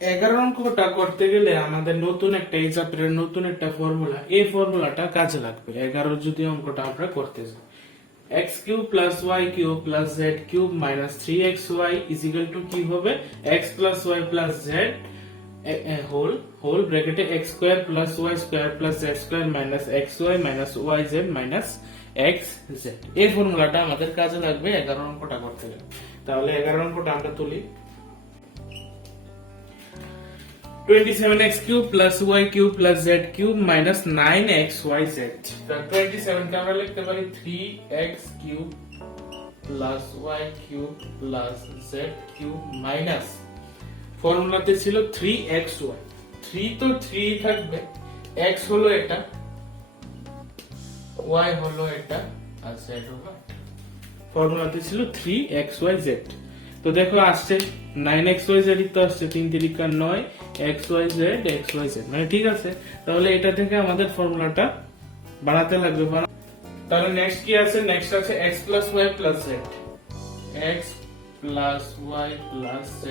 11 অঙ্কটা করতে গেলে আমাদের নতুন একটা এই চ্যাপ্টারের নতুন একটা ফর্মুলা, এই ফর্মুলাটা কাজে লাগবে 11 যদি অঙ্কটা আমরা করতে যাই। x cube plus y cube plus z cube minus 3xy is equal to কি হবে, x plus y plus z whole whole ব্র্যাকেটে x square plus y square plus z square minus xy minus yz minus xz। এই ফর্মুলাটা আমাদের কাজে লাগবে 11 অঙ্কটা করতে গেলে। তাহলে 11 অঙ্কটা আমরা তুলি। 27x cube plus y cube plus z cube minus 9xyz। 27 কে আমরা লিখতে পারি 3x cube plus y cube plus z cube minus ফর্মুলাতে ছিল 3xy, 3 তো 3 থাকবে, x হলো এটা, y হলো এটা আর z হলো এটা। ফর্মুলাতে ছিল 3xyz। তো দেখো আসছে 9xyz তো আসছে, 3 3 9 xyz xyz, মানে ঠিক আছে। তাহলে এটা থেকে আমাদের ফর্মুলাটা বানাতে লাগবে। তাহলে নেক্সট কি আছে, নেক্সট আছে x y z, x y z,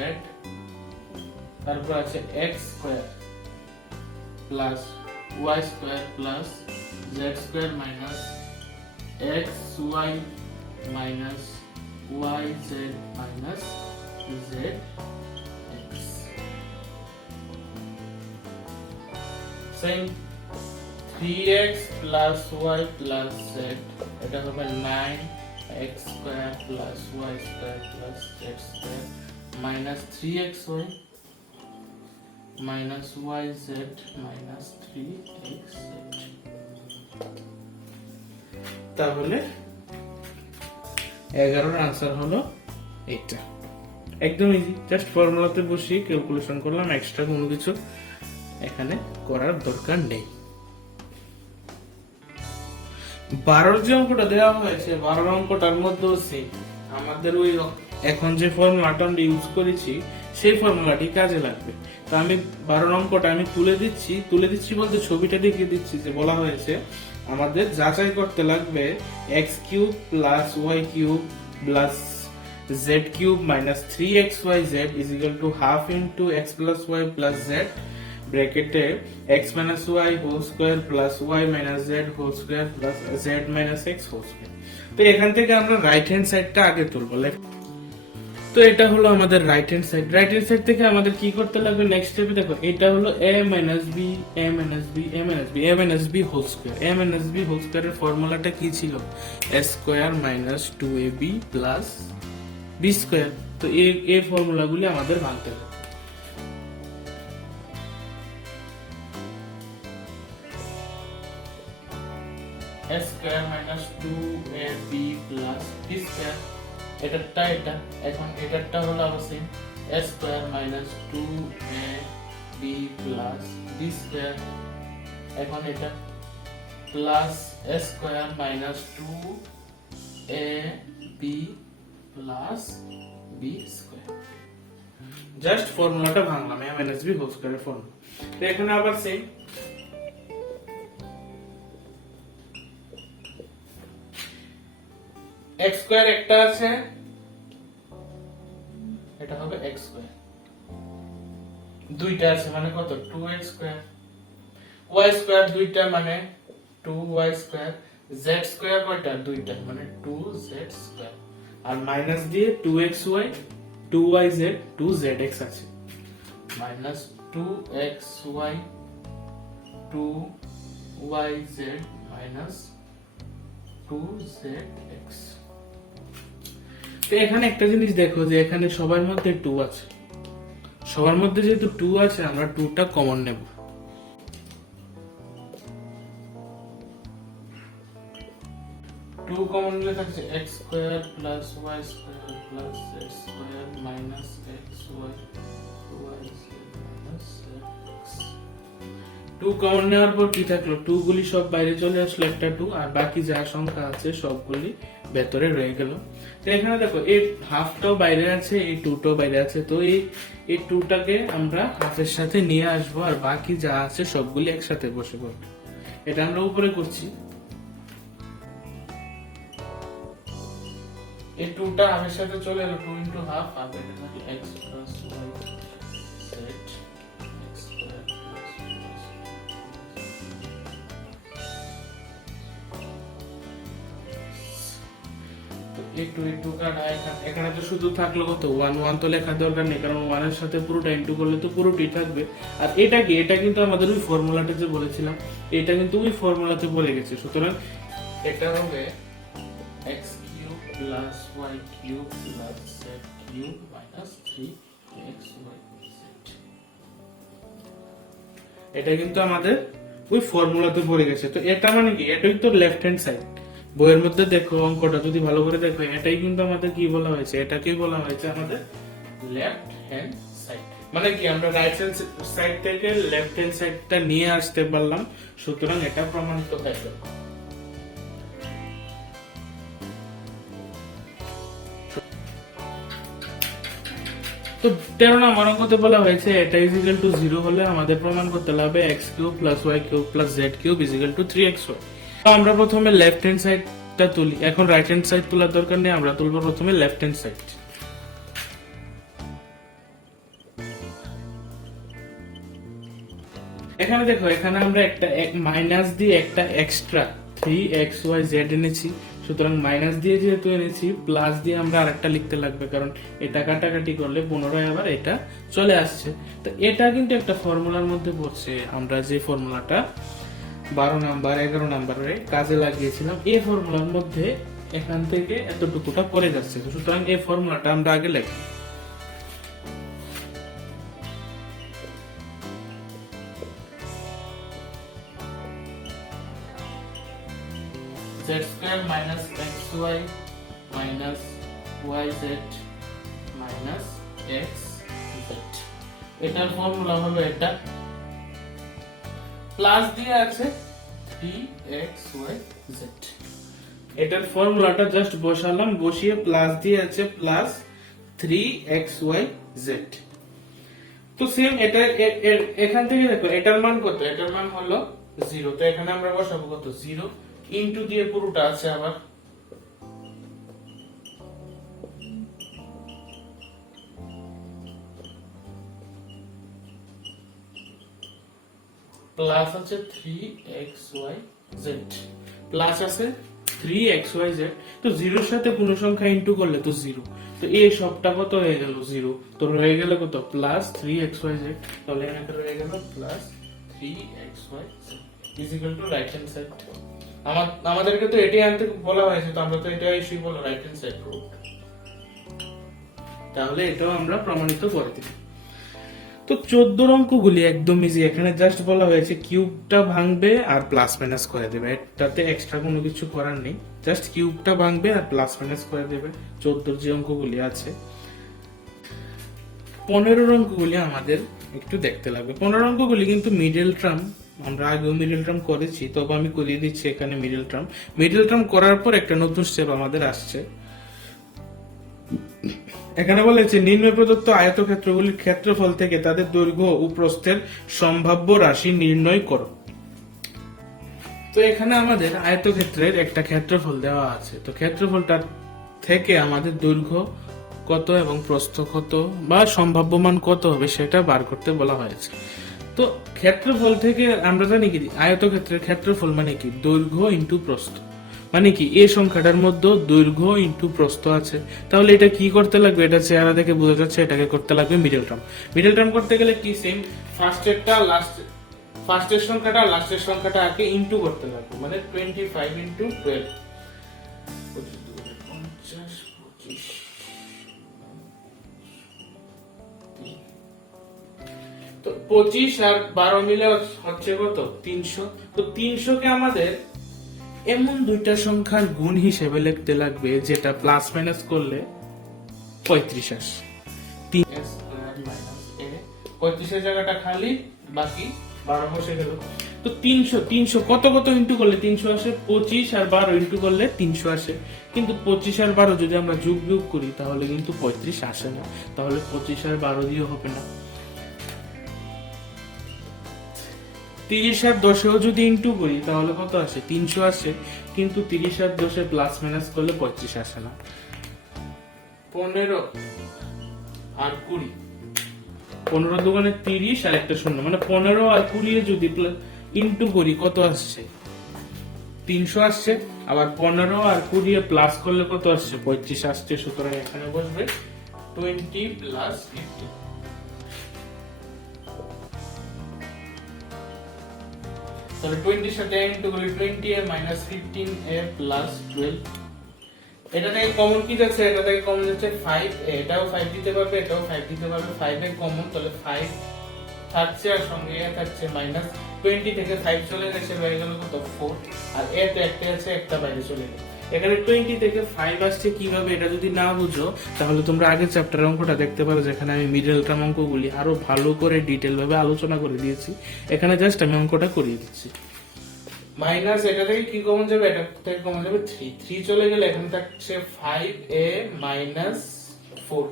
তারপর আছে x square plus y square plus z square minus xy minus yz minus zx। Same 3x plus y plus z, এটা হবে 9x square plus y square plus z square minus 3xy minus yz minus 3xz। তাহলে 11 এর answer হলো এটা। একদম easy, just ফর্মুলাতে বসিয়ে calculation করলাম, extra কোনো কিছু এখানে করার দরকার নেই। 12 যে অঙ্কটা দেওয়া হয়েছে, 12 অঙ্কটার মধ্যেও সেম আমাদের ওই এখন যে ফর্মুলাটা আমরা ইউজ করেছি সেই ফর্মুলাটি কাজে লাগবে। তো আমি 12 অঙ্কটা আমি তুলে দিচ্ছি বলতে ছবিটা দেখিয়ে দিচ্ছি, যে বলা হয়েছে আমাদের যাচাই করতে লাগবে x cube plus y cube plus z cube minus 3xyz is equal to half into x plus y plus z ব্র্যাকেটে x minus y whole square plus y minus z whole square plus z minus x whole square. তো এখান থেকে আমরা right hand সাইডটা আগে তুলবো। তো এটা হলো আমাদের right hand side. Right hand side থেকে আমাদের কি করতে লাগবে, নেক্সট স্টেপে দেখো এটা হলো a minus b a minus b a minus b a minus b whole square. a minus b whole স্কয়ারের ফর্মুলাটা কি ছিল, a square minus 2ab plus b square. তো এই ফর্মুলাগুলি আমাদের ভাঙতে হবে। a square minus 2ab plus b square, এটা এখন এটারটা হলো আবার same a square minus 2ab plus b square, এখন এটা plus a square minus 2ab plus b square. Just ফর্মুলাটা ভাঙলাম, a মাইনাস b হোল স্কয়ারের ফর্মুলা। তো এখানে আবার সেম x স্কয়ার একটা আছে, এটা হবে x স্কয়ার, দুইটা আছে মানে কত 2x স্কয়ার, y স্কয়ার দুইটা মানে 2y স্কয়ার, z স্কয়ার কয়টা দুইটা মানে 2z স্কয়ার, আর মাইনাস দিয়ে 2xy 2yz 2zx আছে, minus 2xy 2yz minus 2zx। তো এখানে একটা জিনিস দেখো যে এখানে সবার মধ্যে 2 আছে, সবার মধ্যে যেহেতু 2 আছে আমরা 2টা কমন নেব। টু কমন নিলে থাকছে x square plus y square plus z square minus xy yz minus x। 2 common নেওয়ার পর কি থাকলো, 2 গুলি সব বাইরে চলে আসলো, একটা 2 আর বাকি যা সংখ্যা আছে সবগুলি ভেতরে রয়ে গেল। তো এখানে দেখো এই হাফটাও বাইরে আছে, এই 2টাও বাইরে আছে। তো এই 2টাকে আমরা হাফের সাথে নিয়ে আসবো আর বাকি যা আছে সবগুলি একসাথে বসে পড়বে। এটা আমরা উপরে করছি। এই 2টা হাফের সাথে চলে এলো, 2 ইনটু হাফ, হাফ এটা থাকে x প্লাস y z একটু কাটা, এখানে তো শুধু থাকলো কত 1 1 তো লেখার দরকার নেই, কারণ 1 এর সাথে পুরোটা ইনটু করলে তো পুরোটি থাকবে। আর এটা কি, এটা কিন্তু আমাদের ওই ফর্মুলাটা যে বলেছিলাম, এটা কিন্তু ওই ফর্মুলাতে বলে গেছে। সুতরাং এটা হবে x cube plus y cube plus z cube minus 3xy z। এটা কিন্তু আমাদের ওই ফর্মুলাতে পড়ে গেছে। তো এটা মানে কি, এটাই তো লেফট হ্যান্ড সাইড। বইয়ের মধ্যে দেখো অঙ্কটা যদি ভালো করে দেখো, এটাই কিন্তু আমাদের কি বলা হয়েছে, এটাকেই বলা হয়েছে আমাদের লেফট হ্যান্ড সাইড। মানে কি, আমরা রাইট হ্যান্ড সাইড থেকে লেফট হ্যান্ড সাইডটা নিয়ে আসতে পারলাম, সুতরাং এটা প্রমাণিত হয়ে গেল। তো 13 নম্বর অঙ্কতে বলা হয়েছে এটা ইজ ইকুয়াল টু 0 হলে আমাদের প্রমাণ করতে হবে x cube plus y cube plus z cube is equal two 3xy। তো আমরা প্রথমে লেফট হ্যান্ড সাইডটা তুলি, এখন রাইট হ্যান্ড সাইড তোলার দরকার নেই, আমরা তুলবো প্রথমে লেফট হ্যান্ড সাইড। এখানে দেখো, এখানে আমরা একটা মাইনাস দিয়ে একটা এক্সট্রা 3xyz এনেছি, সুতরাং মাইনাস দিয়ে যেহেতু এনেছি, প্লাস দিয়ে আমরা আরেকটা লিখতে লাগবে, কারণ এটা কাটাকাটি করলে পুনরায় আবার এটা চলে আসছে। তো এটা কিন্তু একটা ফর্মুলার মধ্যে পড়ছে, আমরা যে ফর্মুলাটা 12 নাম্বার 11 নাম্বারে কাজে লাগিয়েছিলাম, এই ফর্মুলার মধ্যে এখান থেকে এতটুকুটা পড়ে যাচ্ছে। সুতরাং এই ফর্মুলাটা আমরা আগে লিখি। z square minus xy minus yz minus xz, এটার ফর্মুলা হলো এটা, প্লাস দিয়ে আছে 3xyz। এটার ফর্মুলাটা জাস্ট বসালাম, বসিয়ে প্লাস দিয়ে আছে প্লাস 3xyz। তো সেম এটা এখান থেকে দেখো, এটার মান কত, এটার মান হলো 0। তো এখানে আমরা বসাবো কত, 0 ইনটু দিয়ে পুরোটা আছে আবার প্লাস আছে 3xyz, প্লাস আছে 3xyz। তো 0 এর সাথে কোন সংখ্যা ইনটু করলে তো 0, তো এই সবটা কত হয়ে গেল 0, তো রয়ে গেল কত প্লাস 3xyz। তাহলে এখানে রয়ে গেল plus 3xyz is equal two right hand side. আমাদেরকে তো এটাই আনতে বলা হয়েছে, তো আমরা তো এটা ইস্যুই বলো রাইট হ্যান্ড সাইড প্রুফ। তাহলে এটাও আমরা প্রমাণিত করে দিই। তো 14 অঙ্কগুলি একদম ইজি, এখানে জাস্ট বলা হয়েছে কিউবটা ভাঙবে আর প্লাস মাইনাস করে দেবে, এটাতে এক্সট্রা কোনো কিছু করার নেই, জাস্ট কিউবটা ভাঙবে আর প্লাস মাইনাস করে দেবে। 14 যে অঙ্কগুলি আছে, 15 অঙ্কগুলি আমাদের একটু দেখতে লাগবে। 15 অঙ্কগুলি কিন্তু মিডল টার্ম, আমরা আগেও মিডল টার্ম করেছি, তবে আমি করিয়ে দিচ্ছি এখানে মিডল টার্ম করার পর একটা নতুন স্টেপ আমাদের আসছে। এখানে বলেছে নিম্নে প্রদত্ত আয়তক্ষেত্রগুলির ক্ষেত্রফল থেকে তাদের দৈর্ঘ্য ও প্রস্থের সম্ভাব্য রাশি নির্ণয় করো। তো এখানে আমাদের আয়তক্ষেত্রের একটা ক্ষেত্রফল দেওয়া আছে, তো ক্ষেত্রফলটা থেকে আমাদের দৈর্ঘ্য কত এবং প্রস্থ কত বা সম্ভাব্য মান কত হবে সেটা বার করতে বলা হয়েছে। তো ক্ষেত্রফল থেকে আমরা জানি কি, আয়তক্ষেত্রের ক্ষেত্রফল মানে কি, দৈর্ঘ্য ইনটু প্রস্থ। মানে কি, এই সংখ্যাটার মধ্যে দৈর্ঘ্য ইনটু প্রস্থ আছে, তাহলে এটা কি করতে লাগবে, এটা চেহারা দেখে বোঝা যাচ্ছে, এটাকে করতে লাগবে মিডল টার্ম করতে গেলে কি, সেম ফার্স্টের সংখ্যাটা লাস্টের সংখ্যাটা আগে ইনটু করতে লাগবে, মানে 25 ইনটু 12 তো 25 আর 12 মিলে হচ্ছে কত 300। তো 300 কে আমাদের এমন দুইটা সংখ্যার গুণ হিসেবে লিখতে লাগবে যেটা প্লাস মাইনাস করলে 35 আসে। 35 এর জায়গাটা খালি, বাকি 12 বসে গেল। তো 300 কত ইনটু করলে 300 আসে, 25 আর 12 ইনটু করলে 300 আসে। কিন্তু 25 আর 12 যদি আমরা যোগ করি তাহলে কিন্তু 35 আসে না, তাহলে 25 আর 12 দিয়ে হবে না। 30 আর 10 যদি ইনটু করি তাহলে কত আসে, 300 আসে, কিন্তু 30 আর 10 প্লাস মাইনাস করলে 35 আসে না। 15 আর 20, 15 দোকানে 30 আর একটা শূন্য, মানে 15 আর 20 যদি ইনটু করি কত আসছে 300 আসছে, আবার 15 আর 20 প্লাস করলে কত আসছে 35 আসছে। সুতরাং এখানে বসবে 20 প্লাস 15। তাহলে 20 সাথে ইনটু করি 20a মাইনাস 15a প্লাস 12। এটা থেকে কমন কি যাচ্ছে, এটা থেকে কমন যাচ্ছে 5, এটাও 5 দিতে পারবে, এটাও 5 দিতে পারবে, 5 এর কমন, তাহলে 5 থাকছে আর সঙ্গে এ থাকছে মাইনাস 20 থেকে 5 চলে গেছে, হয়ে গেল কত 4, আর এ তো একটা আছে, একটা বাইরে চলে গেল। এখানে 20 থেকে 5 আসছে কিভাবে, এটা যদি না বুঝো তাহলে তোমরা আগের চ্যাপ্টারের অঙ্কটা দেখতে পারো, যেখানে আমি মিডল টার্ম অঙ্কগুলি আরো ভালো করে ডিটেইল ভাবে আলোচনা করে দিয়েছি। এখানে জাস্ট আমি অঙ্কটা করিয়ে দিচ্ছি। মাইনাস এটা থেকে কি কমন যাবে, এটা থেকে কমন যাবে 3 চলে গেলে এখানে থাকছে 5a মাইনাস 4,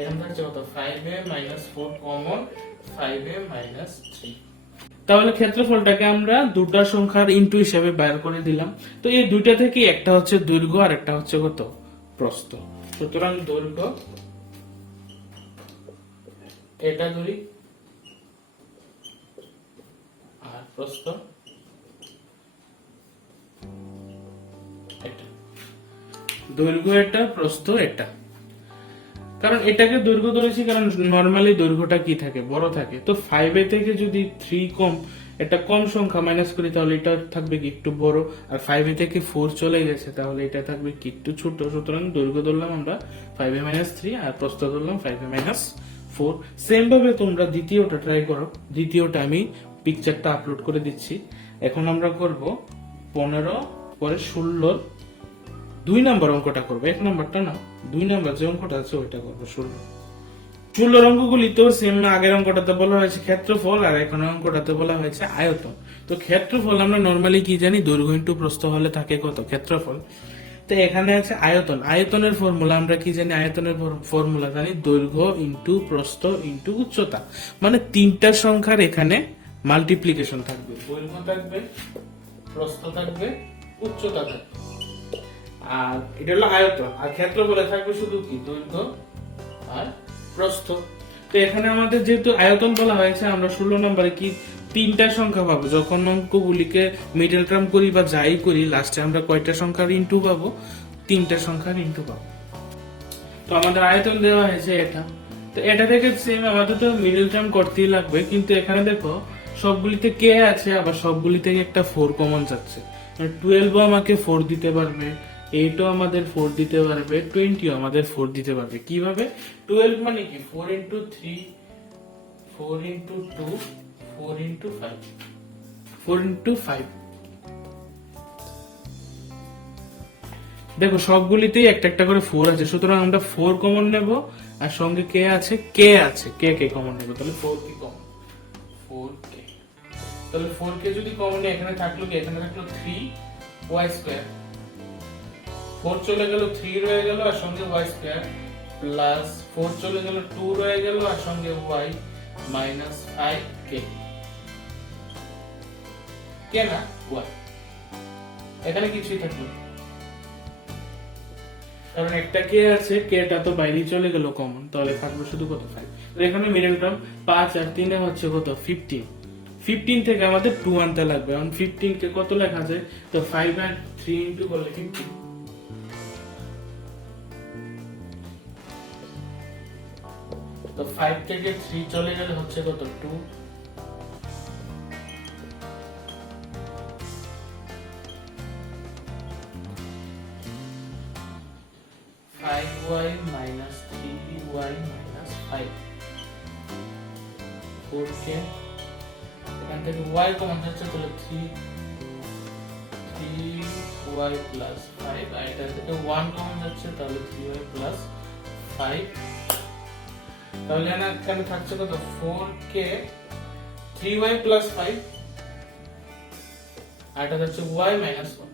এখানে থাকছে কত 5a minus 4 common, 5a minus 3। তাহলে ক্ষেত্রফলটাকে আমরা দুটো সংখ্যার ইনটু হিসেবে বের করে দিলাম। তো এই দুইটা থেকে একটা হচ্ছে দৈর্ঘ্য আর একটা হচ্ছে কত প্রস্থ। সুতরাং দৈর্ঘ্য এটা ধরি আর প্রস্থ এটা। দৈর্ঘ্য এটা, প্রস্থ এটা। কারণ এটাকে দৈর্ঘ্য ধরেছি কারণ নরমালি দৈর্ঘ্যটা কি থাকে, বড় থাকে। তো 5a থেকে যদি 3 কম, এটা কম সংখ্যা মাইনাস করি তাহলে এটা থাকবে কি একটু বড়, আর 5a থেকে 4 চলে গেছে তাহলে এটা থাকবে কি একটু ছোট। সুতরাং দৈর্ঘ্য ধরলাম আমরা 5a মাইনাস 3 আর প্রস্থ ধরলাম 5a মাইনাস 4। সেম ভাবে তোমরা দ্বিতীয়টা ট্রাই করো। দ্বিতীয়টা আমি পিকচারটা আপলোড করে দিচ্ছি। এখন আমরা করব 15 পরে 16 2 নাম্বার অঙ্কটা করবো, 1 নাম্বারটা না, 2 নাম্বার যে অঙ্কটা আছে ওইটা করবো। 16 অঙ্কগুলি তো সেম, আগের অঙ্কটাতে বলা হয়েছে ক্ষেত্রফল আর এখন অঙ্কটাতে বলা হয়েছে আয়তন। তো ক্ষেত্রফল আমরা নরমালি কি জানি, দৈর্ঘ্য ইনটু প্রস্থ হলে থাকে কত ক্ষেত্রফল। তো এখানে আছে আয়তন। আয়তনের ফর্মুলা আমরা কি জানি, আয়তনের ফর্মুলা জানি দৈর্ঘ্য ইনটু প্রস্থ ইনটু উচ্চতা। মানে তিনটা সংখ্যার এখানে মাল্টিপ্লিকেশন থাকবে, দৈর্ঘ্য থাকবে, প্রস্থ থাকবে, উচ্চতা থাকবে। আর এটা হলো আয়তন, আর ক্ষেত্রফলে থাকবে শুধু কি দৈর্ঘ্য আর প্রস্থ। তো এখানে আমাদের যেহেতু আয়তন বলা হয়েছে, আমরা 16 নম্বরে কি তিনটা সংখ্যা পাবো। যখন অঙ্কগুলিকে মিডল টার্ম করি বা যাই করি, লাস্টে আমরা কয়টা সংখ্যার ইনটু পাবো, তিনটা সংখ্যার ইনটু পাবো। তো আমাদের আয়তন দেওয়া হয়েছে এটা। তো এটা থেকে সেম আমাদের তো মিডল টার্ম করতেই লাগবে, কিন্তু এখানে দেখো সবগুলিতে কে আছে, আবার সবগুলি থেকে একটা 4 কমন যাচ্ছে। 12 আমাকে 4 দিতে পারবে, 8ও আমাদের 4 দিতে পারবে, 20ও আমাদের 4 দিতে পারবে। কিভাবে, 12 মানে কি 4 ইন্টু 3, 4 ইন্টু 2, 4 ইন্টু 5, 4 ইন্টু 5। দেখো সবগুলিতেই একটা একটা করে 4 আছে, সুতরাং আমরা 4 কমন নেব, আর সঙ্গে কে আছে, কে কমন নেব। তাহলে 4 কি কমন, 4k। তাহলে 4k যদি কমন নেই, এখানে থাকলো কি, এখানে থাকলো 3y স্কয়ার, 4 চলে গেল, 3 রয়ে গেল আর সঙ্গে y স্কয়ার, প্লাস 4 চলে গেল, 2 রয়ে গেল আর সঙ্গে y মাইনাস 5k। কে না y, এখানে কিছুই থাকলো না, কারণ একটা কে আছে, কেটা তো বাইরে চলে গেল কমন, তাহলে থাকবে শুধু কত 5। তো এখানে মিডল টার্ম 5 আর 3 হচ্ছে কত 15। 15 থেকে আমাদের 2 আনতে লাগবে। এখন 15 কে কত লেখা যায়, তো 5 আর 3 ইনটু করলে 15। তো 5 থেকে 3 চলে গেলে হচ্ছে কত 2, 5y minus 3y minus 5, 4k। এখান থেকে y কমন যাচ্ছে, তাহলে 3y plus 5, আর এটা থেকে 1 কমন যাচ্ছে, তাহলে 3y plus 5। তাহলে এখানে থাকছে কত 4k, 3y plus 5, আর এটা হচ্ছে y minus 1।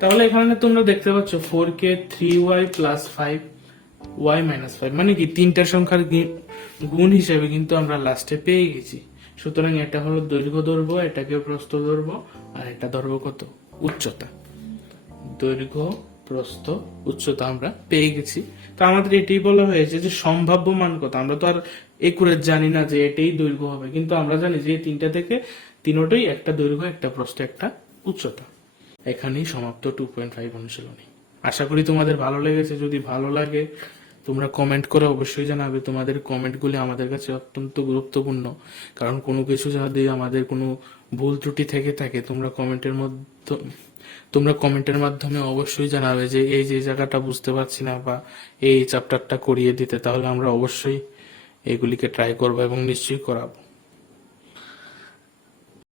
তাহলে এখানে তোমরা দেখতে পাচ্ছ 4k, 3y plus 5, y minus 5, মানে কি তিনটা সংখ্যার গুণ হিসেবে কিন্তু আমরা লাস্টে পেয়ে গেছি। সুতরাং এটা হলো দৈর্ঘ্য ধরবো, এটাকে প্রস্থ ধরবো, আর এটা ধরবো কত উচ্চতা। দৈর্ঘ্য, প্রস্থ, উচ্চতা আমরা পেয়ে গেছি। তো আমাদের এটাই বলা হয়েছে যে সম্ভাব্য মান কত। আমরা তো আর একুরেট জানি না যে এটাই দৈর্ঘ্য হবে, কিন্তু আমরা জানি যে তিনটা থেকে তিনোটাই একটা দৈর্ঘ্য, একটা প্রস্থ, একটা উচ্চতা। এখানেই সমাপ্ত 2.5 অনুশীলনী। আশা করি তোমাদের ভালো লেগেছে। যদি ভালো লাগে তোমরা কমেন্ট করে অবশ্যই জানাবে। তোমাদের কমেন্টগুলি আমাদের কাছে অত্যন্ত গুরুত্বপূর্ণ, কারণ কোনো কিছু যদি আমাদের কোনো ভুল ত্রুটি থেকে থাকে তোমরা কমেন্টের মাধ্যমে অবশ্যই জানাবে যে এই যে জায়গাটা বুঝতে পারছি না বা এই চ্যাপ্টারটা করিয়ে দিতে, তাহলে আমরা অবশ্যই এগুলিকে ট্রাই করবো এবং নিশ্চয়ই করাবো।